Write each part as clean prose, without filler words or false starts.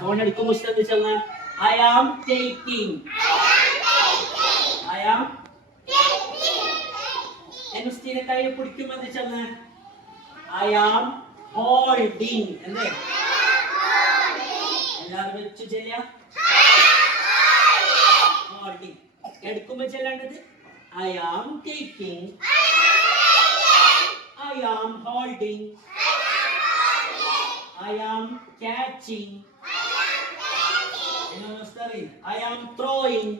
Phone എടുക്കുമ്പോൾ ശ്രദ്ധിച്ചെന്ന് I am taking. I am എന്നുസ്റ്റീനെ കൈ പിടിക്കുമെന്ന് ചെന്ന് ഐ ആം ഹോൾഡിംഗ്. എന്തേ എല്ലാവരും വെച്ചു ചെല്ലുക. ഹോൾഡിംഗ് എടുക്കുമ്പോ ചെല്ലേണ്ടത് I am taking, I am holding, I am catching, I am throwing.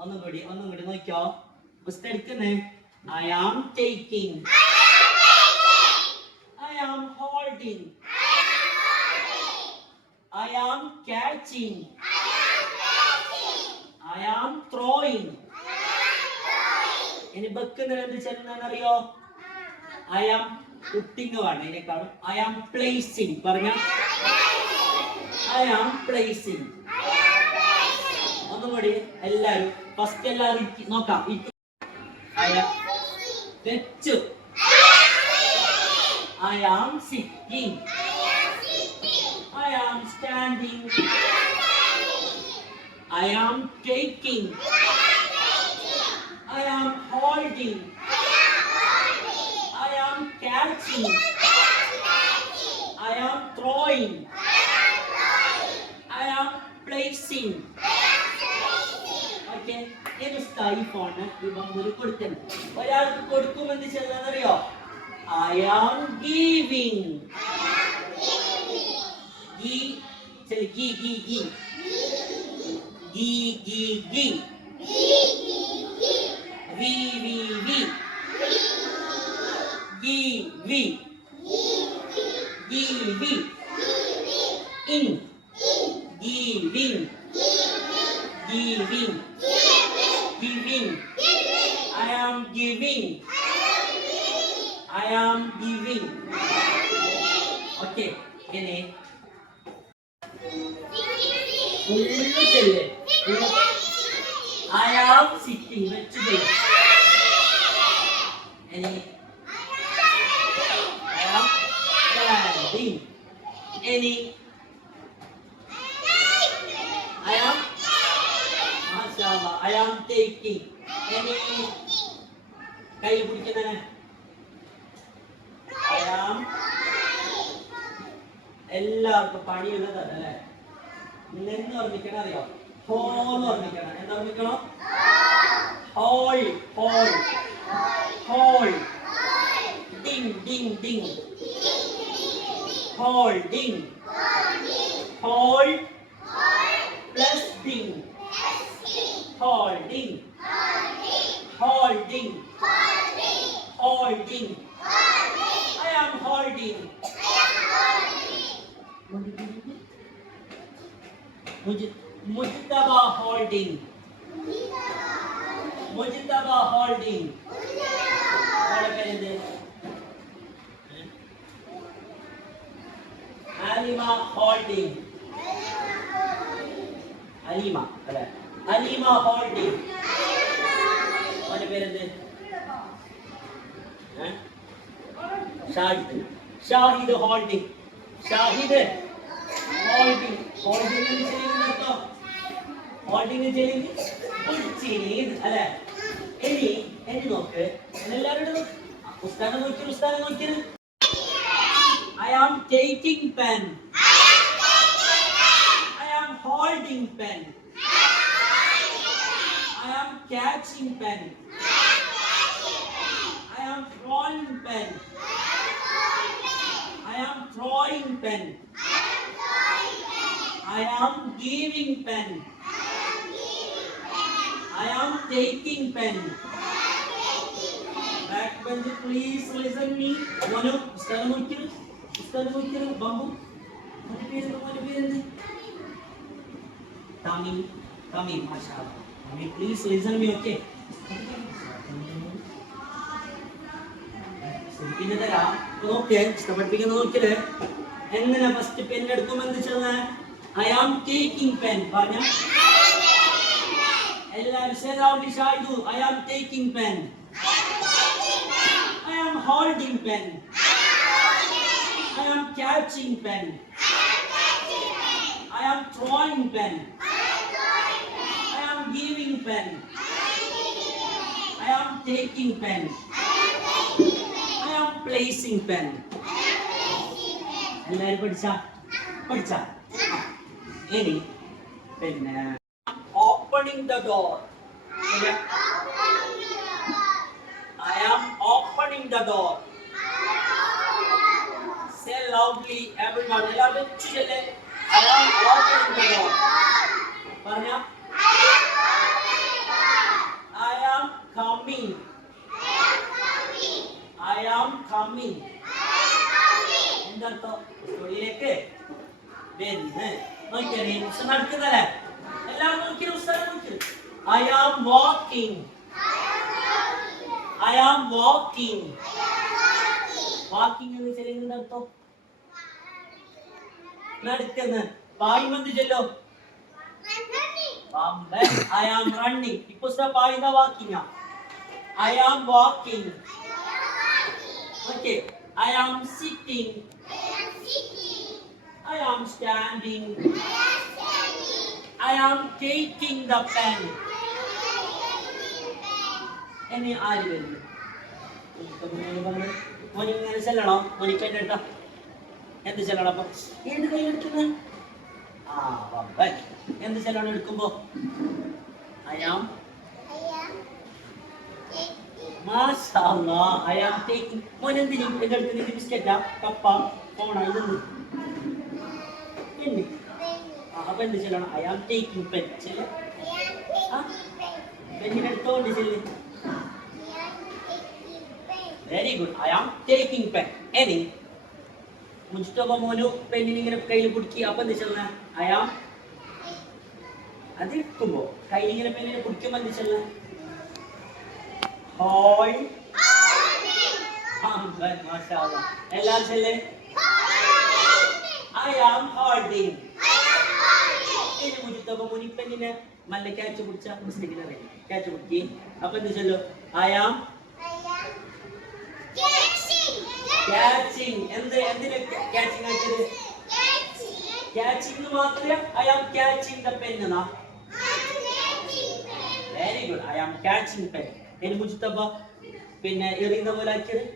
ഒന്നും കൂടി നോക്കിയോ. പുസ്തകം എടുക്കുന്നേ I am taking, I am holding, I am catching, I am throwing. ഇനി വെക്കുന്നത് എന്ത് ചെന്നാന്നറിയോ? ഐ ആം പുട്ടിങ് വേണം. ഇതിനേക്കാളും ഐ ആം പ്ലേസിങ്. പറഞ്ഞ ഐ ആം പ്ലേസിങ്. ഒന്നും കൂടി എല്ലാരും ഫസ്റ്റ് എല്ലാവരും നോക്കാം. ഐ ആം വെച്ചു, I am sitting, I am standing, I am taking, I am holding, I am catching, I am throwing, I am placing. Okay, ഏത് സ്ഥായി phone ഈ ബമ്പൂര് കൊടുക്കണം. ഒരാൾക്ക് കൊടുക്കുമെന്ന് ചെല്ലാന്നറിയോ? I am giving. ഗീ ചെല് ഗീ ഗീ ഗീ ഗീ ഗീ ഗീ വി വി വി ഗീ വി ഗീ വി ഇൻ giving giving giving I am giving I am giving. Okay, ini fullu chelle. I am sitting vechu de ini I am standing ini I am I am taking. Any കൈ പിടിക്കുന്നതിന് I am എല്ലാവർക്കും പണിയുള്ളത് അല്ലേ? നിന്ന് ഓർമ്മിക്കണം. അറിയോ? Whole ഓർമ്മിക്കണം. എന്താ ഓർമ്മിക്കണം? ഹോൾ ഹോൾ ഹോൾ ഡിങ് ഡിങ് ഡിങ് ഹോൾഡിങ് ഹോൾ പ്ലസ് ഡിങ് holding holding holding I am holding Mujtaba holding Mujtaba holding what is it? Alima holding Alima correct Alima holding. What is it? Shahid. Shahid holding. Shahid holding. Holding is saying that. Holding is saying purchase. Alla. Any note. Any Ustana. I am taking pen. I am holding pen. I am catching pen. I am drawing pen. I am throwing pen. I am giving pen. I am taking pen. Backbench, please listen me. Manu, stand Bambu. Tami, mashallah. Please listen me, okay? പിന്നെ തരാം. നോക്കിയേ, ഇഷ്ടപ്പെട്ടിരിക്കുന്ന നോക്കിയല്ലേ? എങ്ങനെ first pen എടുക്കുമെന്ന് ചെന്ന് I am taking pen. പറഞ്ഞ എല്ലാവരും ശരിയാവട്ടെ. ഷായിദു I am taking pen. I am holding pen. I am catching pen. I am throwing pen. I am giving pen. I am taking pen. I am placing pen. എല്ലാരും പഠിച്ച ഇനി പിന്നെ opening the door. I am opening the door. Say loudly everyone. എല്ലാവരും ചൊല്ല്. I am opening the door. പറഞ്ഞ I am coming. I am coming. എന്തർത്ഥം? സ്റ്റോറിയിലേക്ക് വരുന്ന്. നോക്കിയാലേ പുസ്തകം നടക്കുന്നല്ലേ? എല്ലാവരും നോക്കിയ പുസ്തകം നോക്കി. I am walking. I am walking. Walking എന്ന് വെച്ചാൽ എന്തർത്ഥം? നടക്കുന്നു. പായുമെന്ന് ചൊല്ലോ. I am running. ഈ പുസ്തകം പായുന്ന വാക്കിങ്ങാ. I am walking. Okay. I am sitting. I am standing. I am taking the pen. എന്നെ ആര് വരുന്നു? മോനിങ്ങനെ ചെല്ലണോ? മോനി പെൻ എടുത്ത എന്ത് ചെല്ലണം? അപ്പൊ ഏത് കൈ എടുക്കുന്നത്? എന്ത് ചെല്ലണം എടുക്കുമ്പോ? I am Mashallah, I am taking. മോൻ എന്തിനു എടുക്കുന്നത്? ബിസ്ക്കറ്റാ, കപ്പ, ഫോണ, ഇതൊന്ന് എന്ത്? അപ്പൊ എന്ത് ചെല്ലണം? I am taking pen. ചെല്ല പെണ്ണിനെടുത്തോണ്ട് ചെല്ല്. Very good. I am taking pen. ഇനി മുജിത്തോബ മോനു പെണ്ണിനിങ്ങനെ കയ്യിൽ പിടിക്കുക. അപ്പൊ എന്ത് ചെല്ലണ? I am അത് എടുക്കുമ്പോ കയ്യിലിങ്ങനെ പെണ്ണിനെ പിടിക്കുമ്പോ എന്ത് ചെല്ലണ? Hold. Mashallah. എല്ലാവരും ചെല്ല്. I am holding. ഇനി മുജിത്തോബ മോനി പെണ്ണിനെ മല്ല ക്യാച്ച് പിടിച്ച മിസ്റ്റേക്കിനെ ക്യാച്ച് പിടിക്കി. അപ്പൊ എന്ത് ചെല്ലോ? I am catching. എന്തിനെ ക്യാച്ചിങ് ആക്കിയത്? ക്യാച്ചിങ് മാത്രമേ I am catching the pen എന്നാ. Very good. I am catching pen. ഇനി മുജിത്തോബ പിന്നെ എറിയുന്ന പോലെ ആക്കിയത്.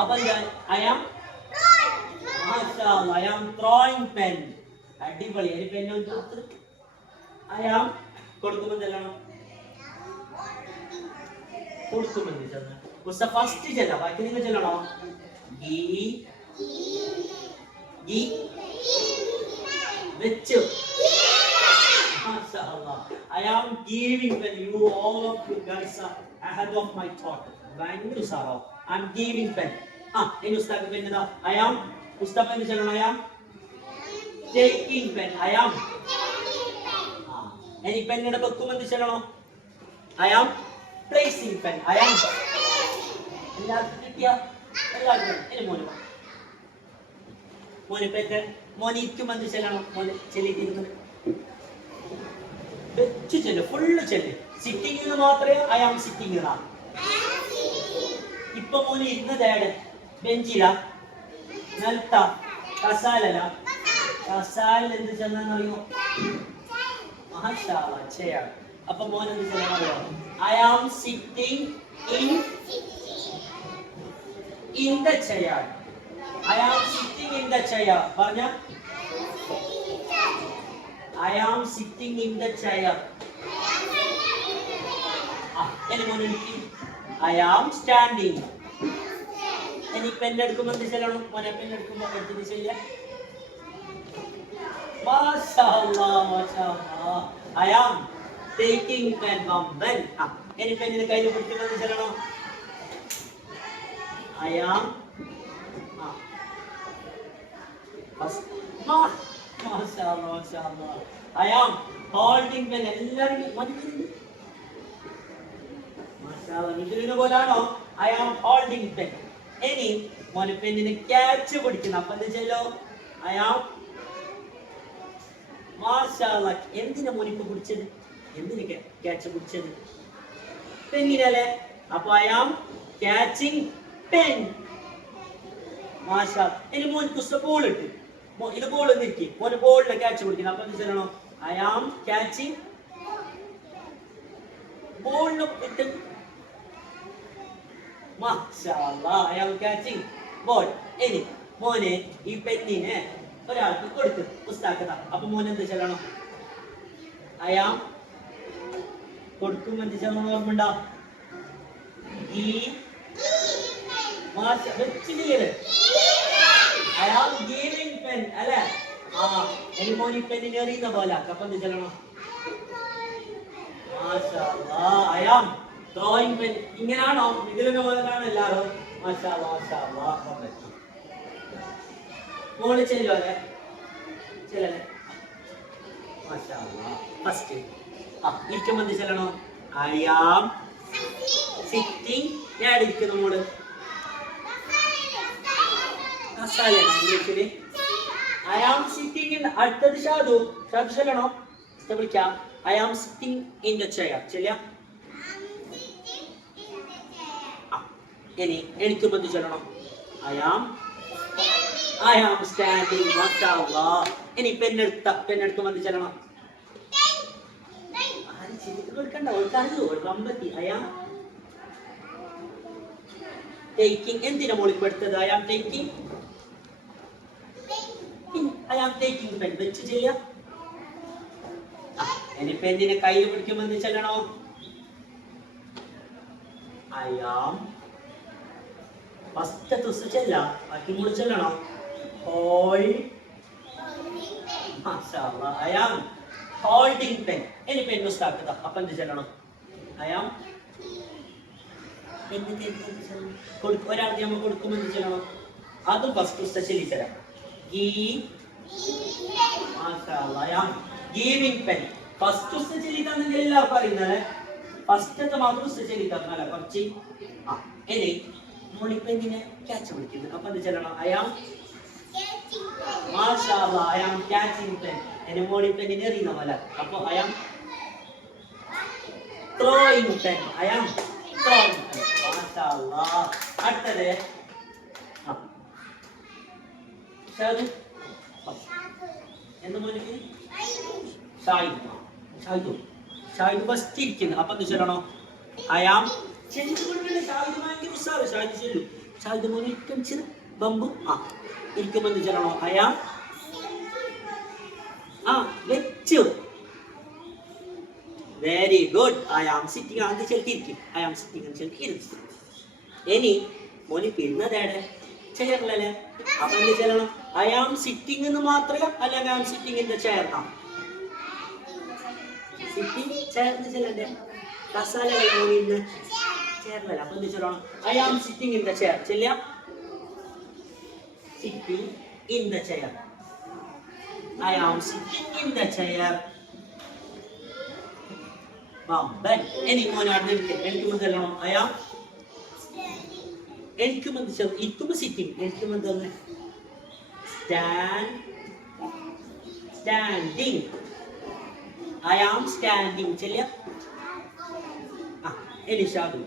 അപ്പൊ I am Mashallah, I am throwing pen. അടിപൊളി. ഒരു പെൻ I am കൊടുക്കുമ്പോൾ ചെല്ലണം. കൊടുക്കുമെന്ന് ചെന്ന ഫസ്റ്റ് ചെല്ല. ബാക്കി നിങ്ങൾ ചെല്ലണോ? വെച്ചു. Mashallah. I am giving when you all of you guys are ahead of my thought. ഭയങ്കര ഉസാറോ. I am giving pen. ഇനി ഉസ്താദ് പെൻ ഇതാ. I am ഉസ്താദ് പെൻ ചെല്ലണം. I am taking pen. I am ഇനി പെന്നിന്റെ വെക്കുമെന്ന് ചെല്ലണോ? I am placing pen. I am എല്ലാവർക്കും കിട്ടിയ എല്ലാവർക്കും. ഇനി മോന് പെൻ മോന് ഇരിക്കുമെന്ന് ചെല്ലണം. മോന് ചെല്ലിയിരിക്കുന്നത് വെച്ച് ചെല്ല്. ഫുള്ള് ചെല്ല്. സിറ്റിംഗ് എന്ന് മാത്രമേ I am sitting എന്നാ. ഇപ്പൊ മോന് ഇരുന്നത് ഏടെ? ബെഞ്ചിലാ, നിലത്താ, കസാലല്ല? കസാലിൽ എന്ത് ചെന്നറിയോ? Mashallah, chair. അപ്പൊ മോൻ എന്ത് ചെന്നറിയോ? I am sitting in the chair. I am sitting in the chair. പറഞ്ഞ I am sitting in the chair. ഇനി മോൻ എനിക്ക് I am standing. ഇനി പെൻ എടുക്കുമ്പോൾ എന്ത് ചെയ്യണം? മോനെ പെൻ എടുക്കുമ്പോൾ എന്ത് ചെയ്യാ? Mashallah, mashallah. I am taking pen from pen. ഇനി പെന്നിനെ കയ്യിൽ പിടിക്കുമ്പോൾ എന്ത് ചെയ്യണം? I am Mashallah, mashallah. I am holding pen. എല്ലാവരും mashallah. ഇതിനെ പോലാണോ? I am holding pen. ഇനി മോനെ പെന്നിനെ ക്യാച്ച് പിടിക്കണം. അപ്പൊ എന്ത് ചെയ്യലോ? I am Mashallah. എന്തിനാ മോനിപ്പ് പിടിച്ചത്? എന്തിനാ ക്യാച്ച് പിടിച്ചത്? പെന്നിനല്ലേ? അപ്പൊ I am catching pen. Mashallah. ഇനി മോനിക്ക് ബോൾ ഇട്ട് ഇത് ബോൾ നിൽക്കി മോന് ബോളിനെ ക്യാച്ച് പിടിക്കണം. അപ്പൊ എന്ത് ചെയ്യണോ? ഐ ആം ക്യാച്ചിങ് ബോളിന് ഇട്ട് ഐ ആം ക്യാച്ചിങ് ബോൾ. ഇനി മോനെ ഈ പെന്നിനെ ഒരാൾക്ക് കൊടുത്ത് പുസ്തകത. അപ്പൊ മോൻ എന്ത് ചെയ്യണം? ഐ ആം കൊടുക്കുമ്പോ എന്ത് ചെയ്യണം ഓർമ്മണ്ടോ? ഈ വെച്ചില്ലേ ഐ ആം ഗീവിംഗ് പെൻ അല്ലെ? ഇനി മോൻ ഈ പെന്നിനെ എറിയുന്ന പോലെ അപ്പൊ എന്ത് ചെയ്യണം? I am throwing pen. ഇങ്ങനാണോ? ഇതിലൊക്കെ പോലെയാണ് എല്ലാവരും. മോള് ചെല്ലുവല്ലേ? ചെല്ലല്ലേ? ഫസ്റ്റ് ഇരിക്കുമ്പോ എന്ത് ചെല്ലണോ? I am sitting. ഞാൻ ഇരിക്കുന്നു മോള് മസാലയാണ് ഇംഗ്ലീഷില്. I am sitting. അടുത്തത് ഷാദു. ഷാദു ചെല്ലണോ? വിളിക്കാം. I am sitting in the chair. ചെല്ല. ഇനി എനിക്കുമ്പോ എന്ത് ചെല്ലണം? I am standing. ഇനി പെണ്ണെടുക്കുമ്പോ എന്ത് ചെല്ലണം? കൊടുക്കണ്ട ഒമ്പത്തി. I am taking. എന്തിനാ മോളിൽ പെടുത്തത്? I am taking. I am taking pen വെച്ച് ചെയ്യാ. ഇനി പെണ്ണിനെ കയ്യിൽ പിടിക്കുമ്പോ എന്ത് ചെല്ലണോ? ഐ ആം ഫസ്റ്റ് ദിവസം ചെല്ലാം. ബാക്കി കൂടി ചെല്ലണം. I am holding pen. ഇനി പെൻ പുസ്തകത. അപ്പൊ എന്ത് ചെല്ലണം? ഐ ആം ഒരാൾക്ക് നമ്മൾ കൊടുക്കുമ്പോൾ എന്ത് ചെയ്യണം? അതും ഫസ്റ്റ് പുസ്തകം ചെല്ലി തരാം. I am giving pen. First പുസ്തകം ചെല്ലി തന്നെങ്കിൽ എല്ലാവർക്കും അറിയുന്നല്ലേ. ഫസ്റ്റത്തെ മാത്രം പുസ്തകം ചെല്ലി തന്നല്ല കുറച്ച്. ഇനി മോളിപ്പെന്തിനെ ക്യാച്ച് പിടിക്കുന്നത്. അപ്പൊ എന്ത് ചെല്ലണം? I am I am catching pen. എന്നെ മോളിപ്പെന്തിനെ എറിയുന്ന പോലെ. അപ്പൊ I am throwing pen. I am throwing pen. അടുത്തത് എന്താ മോനിക്ക്? ഷാഹിദ് ഫസ്റ്റ് ഇരിക്കുന്നു. അപ്പൊ എന്ത് ചെല്ലണോ? ഐ ആം ഷാഹിദ് മോനെ ഇരിക്കും ബമ്പു. ഇരിക്കുമ്പോ എന്ത് ചെല്ലണോ? ഐ ആം വെച്ചു. Very good. I am sitting. അത് ചെലുത്തിരിക്കും. ഐ ആം സിറ്റിംഗ് ചെലുത്തി. ഇനി മോനി പിന്നതേടെ ചെയറിലല്ലേ. അപ്പൊ എന്ത് ചെല്ലണം? ഐ ആം സിറ്റിംഗ് എന്ന് മാത്രമല്ല, അല്ലെങ്കിൽ I am sitting in the chair. Sitting ചെയറിന് ചെല്ലണ്ടേ? കസാലല്ലേ മോനിന്ന് ചെയറിലല്ല. അപ്പൊ എന്ത് ചെല്ലണം? I am sitting in the chair. ചെല്ല. Sitting in the chair. I am sitting in the chair. ഇനി മോനാണ് എനിക്കുമ്പോ ചെല്ലണം. ഐ ആം എനിക്കുമ്പോ ഇരിക്കുമ്പോ സിറ്റിംഗ്. എനിക്കുമ്പോ തന്നെ സ്റ്റാൻഡിങ്. I am standing. ചെല്ല. ഇനി ഷാദു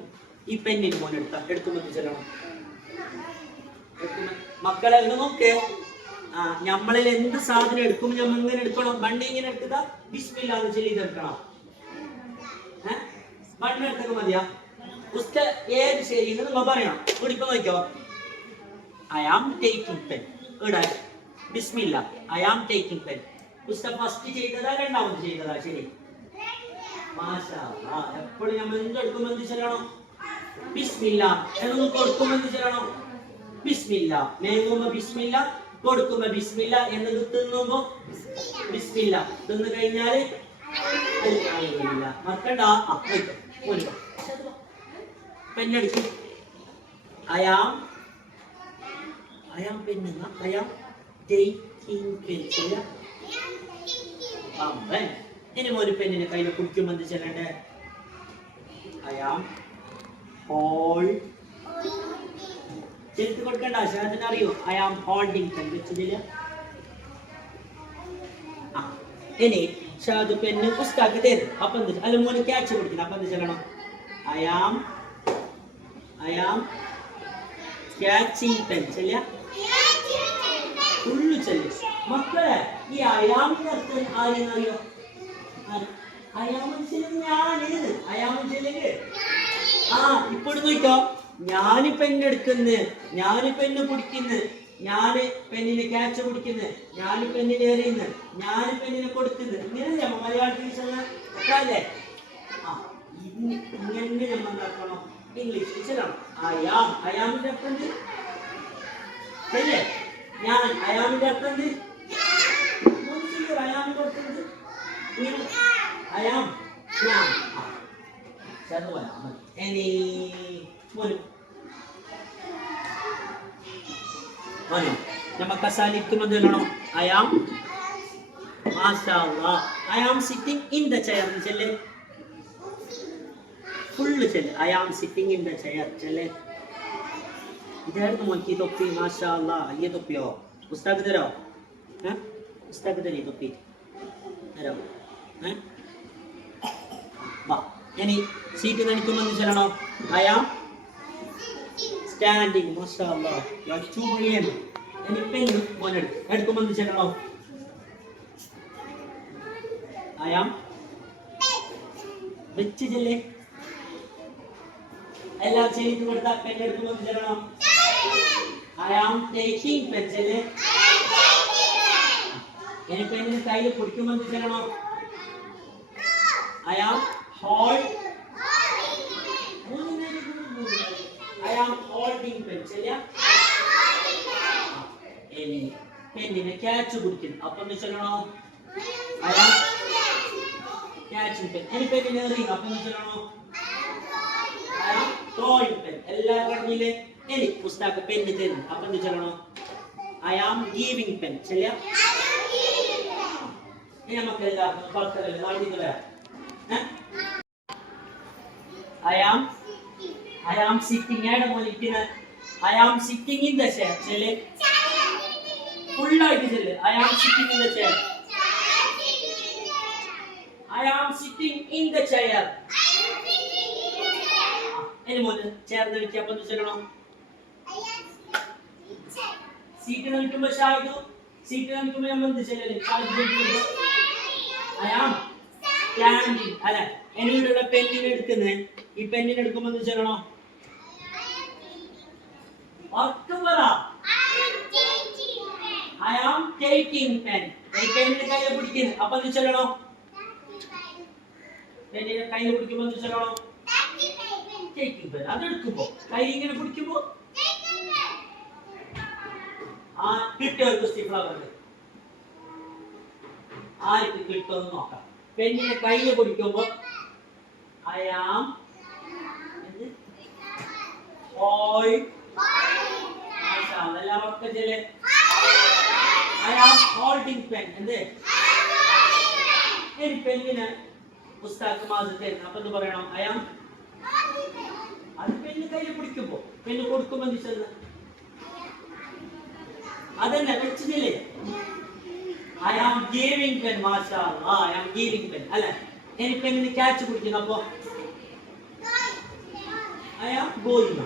ഈ പെന്നിന് മോൻ എടുക്കുമ്പോ ചെല്ലണം. മക്കളെ ഒന്ന് നോക്ക്. നമ്മളിൽ എന്ത് സാധനം എടുക്കുമ്പോൾ നമ്മൾ എങ്ങനെ എടുക്കണം? മണ്ണ് ഇങ്ങനെ എടുക്കുക, ബിസ്മില്ലാന്ന് ചൊല്ലി എടുക്കണം. മണ്ണ് എടുത്തൊക്കെ മതിയാ. പുസ്തക ഏത് ശരി നിങ്ങൾ പറയണം. ഇപ്പൊ നോക്കിയോ? I am taking pen. ഇവിടെ ബിസ്മില്ല. I am taking pen. പുസ്തകം ഫസ്റ്റ് ചെയ്തതാ രണ്ടാമത് ചെയ്തതാ? ശരി. എപ്പോഴും നമ്മൾ എന്തെടുക്കുമ്പോൾ എന്ത് ചെല്ലണം? ബിസ്മില്ല. എന്നൊന്ന് കൊടുക്കുമ്പോൾ എന്ത് ചെല്ലണം? ബിസ്മില്ല. മേങ്ങുമ്പോ ബിസ്മില്ല, കൊടുക്കുമ്പോ ബിസ്മില്ല, എന്നത് തിന്നുമ്പോ ബിസ്മില്ല. തിന്നു കഴിഞ്ഞാല് മറക്കണ്ട. പെണ്ണെടുക്കും. ഐ ആം പെണ്ണെന്ന ഐ ആം ടേക്കിംഗ് പെൻ. ഇനി ഒരു പെണ്ണിനെ കയ്യിൽ കുടിക്കുമ്പോൾ എന്ത് ചെല്ലണ്ടേ? I am hold. ചെലുത്ത് കൊടുക്കണ്ട. ഷാദിന് അറിയോ? I am holding pen. വെച്ചതില്ല. ഇനി ഷാദു പെണ്ണ് പുസ്തകം തരും. അപ്പൊ എന്ത് അല്ല മോന് ക്യാച്ച് കൊടുക്കണം. അപ്പൊ എന്ത് ചെല്ലണം? I am catching pen. ചെല്ല. ഫുള്ള് ചെല്ല്. മക്കളെ ഈ അയാമിന്റെ അർത്ഥം ആരെന്നറിയോ? അയാമനുസരിച്ച് ഞാന് അയാമനുസരിച്ച് ഇപ്പോഴും നോക്കോ. ഞാന് പെണ്ണ് എടുക്കുന്നു, ഞാന് പെണ്ണ് പിടിക്കുന്നു, ഞാന് പെണ്ണിനെ ക്യാച്ച് പിടിക്കുന്നു, ഞാന് പെണ്ണിനെ എറിയുന്നു, ഞാന് പെണ്ണിനെ കൊടുക്കുന്നു. ഇങ്ങനെയല്ലേ മലയാളത്തിൽ അല്ലേ? ഇങ്ങനെ നമ്മൾ എന്താക്കണം? ഇംഗ്ലീഷ് ടീച്ചറാണ്. അയാമിന്റെ അർത്ഥം ശരിയേ? ഞാൻ അയാമിന്റെ അർത്ഥം അയാമിന്റെ അർത്ഥം ഇങ്ങനെ അയാം ഞാൻ ഇനി നമ്മ കസാലിക്കുന്നത് വേണോ? I am I am sitting in the chair ചെല്ലേ. ഫുള്ള് ചെല്ല്. I am sitting in the chair ചെല്ലേ. ഇതായിരുന്നു മോൻക്ക് ഈ തൊപ്പി. മാഷാ അല്ലാ. ഈ തൊപ്പിയോ ഉസ്താദ് തരോ? ഉസ്താദ് തരീ തൊപ്പി തരോ? ഇനി സീറ്റ് നടിക്കുമെന്ന് ചെല്ലണോ? I am standing. മാഷാ അല്ലാ. You are too brilliant. ഇനി പെണ്ണ് മോനെടുക്കും എടുക്കുമെന്ന് ചെല്ലണോ? അയാം വെച്ച് ചെല്ലേ. എല്ലാ ചെയ്ത് കൊടുത്താൽ പെണ്ണ് എടുക്കുമെന്ന് ചെല്ലണോ? അയാം ടേക്കിംഗ് പെൻ ചെല്ലേ. ഇനി പെണ്ണിന് കയ്യിൽ പിടിക്കുമെന്ന് ചെല്ലണോ? I am hold. I am holding pen ചെല്ലുക. ഇനി പെണ്ണിനെ ക്യാച്ച് പിടിക്കുന്നു. അപ്പൊ എന്ന് ചെല്ലണോ? I am catching pen. ഇനി പെണ്ണിനെ എറിയുന്നു. അപ്പൊ എന്ന് ചെല്ലണോ? I am throwing pen. എല്ലാവരും പറഞ്ഞില്ലേ? ഇനി പുസ്തക പെണ്ണ് തരുന്നു. അപ്പൊ എന്ന് ചെല്ലണോ? അയാം ഗീവിംഗ് പെൻ ചെല്ലുക. ഇനി നമുക്ക് എല്ലാവർക്കും പുറത്തല്ലേ നാട്ടിൽ വരാം. I am sitting at a monitor. I am sitting in the chair. Chale. Full light chale. I am sitting in the chair. I am sitting in the chair. Any more chair the kya padu chalno? Seat na vittu shayadu. Seat na vittu mandu chale. I am standing. Alla. Eniyulla pennin edukkunne. ഈ പെണ്ണിനെ എടുക്കുമെന്ന് ചെല്ലണോ? I am taking pen. പെണ്ണിനെ കയ്യിൽ പിടിക്കുന്നു. അപ്പൊ എന്ത് ചെല്ലണോ? പെണ്ണിനെ കയ്യിൽ പിടിക്കുമെന്ന് ചെല്ലണോ? Taking pen. അത് എടുക്കുമ്പോ കൈ ഇങ്ങനെ പിടിക്കുമ്പോ കിട്ടിയ ഗുസ്തി ഫ്ലവർ ആർക്ക് കിട്ടുമെന്ന് നോക്കാം. പെണ്ണിനെ കയ്യിൽ പിടിക്കുമ്പോ I am holding. I am holding pen. ഇനി പെണ്ണിന് പുസ്തക മാസത്തെ അപ്പൊ എന്ത് പറയണം? I am. അത് പെണ്ണ് കയ്യിൽ പിടിക്കുമ്പോ പെണ്ണ് കൊടുക്കുമെന്ന് ചെന്ന് അതന്നെ വെച്ചില്ലേ? I am giving pen. മാഷാ അല്ലാഹ്. I am giving pen. അല്ല ഇനി പെണ്ണിന് ക്യാച്ച് പിടിക്കുന്നു. അപ്പൊ I am going.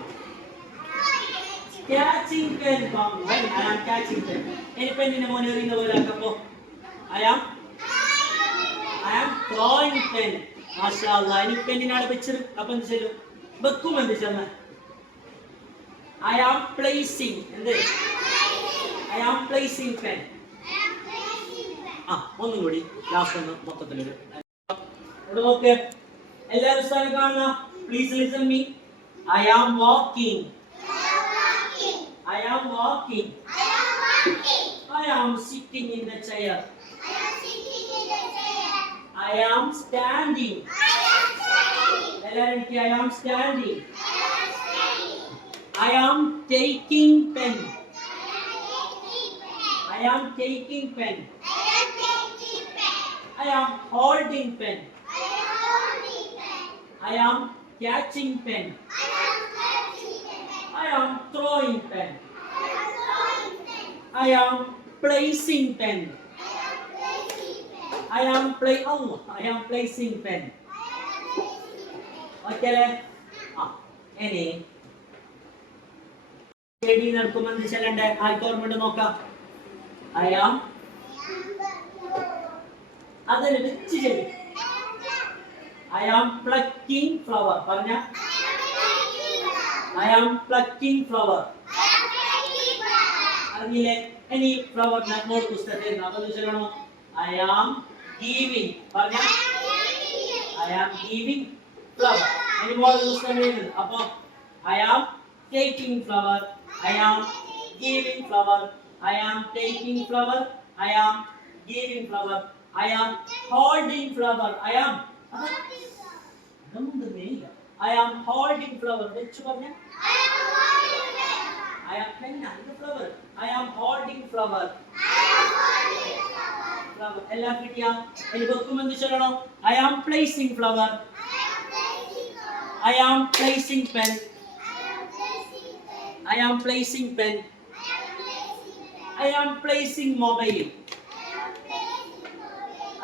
Catching pen. I am catching pen. Any pen in the morning in the world. I am throwing pen. MashaAllah. Any pen in our picture. Upon the cello. But come on, this one. I am placing. I am placing pen. One more. Last one. Not the little. Okay. Ella Sargana. Please listen me. I am walking. I am walking. I am sitting in the chair. I am standing. I am standing. I am taking pen. I am taking pen. I am holding pen. I am catching pen. I am throwing pen. I am placing pen. I am placing pen. Okay. Any. I am അതിന് വെച്ച് ചെയ്യും. I am plucking flower. പറഞ്ഞ I am plucking flower. അറിയില്ലേ? ഇനി ഫ്ലവറിന്റെ മോൾ പുസ്തകത്തിൽ നമ്മൾ ചൊല്ലണോ? I am giving. പറഞ്ഞ I am giving flower. ഇനി മോൾ പുസ്തകം എഴുതുന്നു. അപ്പൊ I am taking flower. I am giving flower. I am taking flower. I am giving flower. I am holding flower. I am I am holding flower. വെച്ച് പറഞ്ഞ I am penna the flower. I am holding flower. Flower. എല്ലാം കിട്ടിയാ? ഇനി വെക്കും എന്ത് ചൊല്ലണോ? I am placing flower. I am placing pen. I am placing pen. I am placing mobile.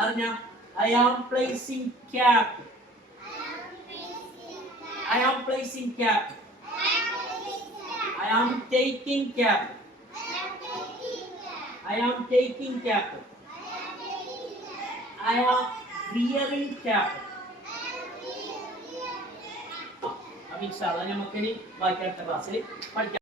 അറിഞ്ഞ I am placing cap. I am placing cap. I am taking cap. I am taking cap. I am wearing cap. അപ്പൊ ഇൻഷാ അല്ലാഹ് നമുക്കിനി ബാക്കി അടുത്ത ക്ലാസ്സിൽ പഠിക്കാം.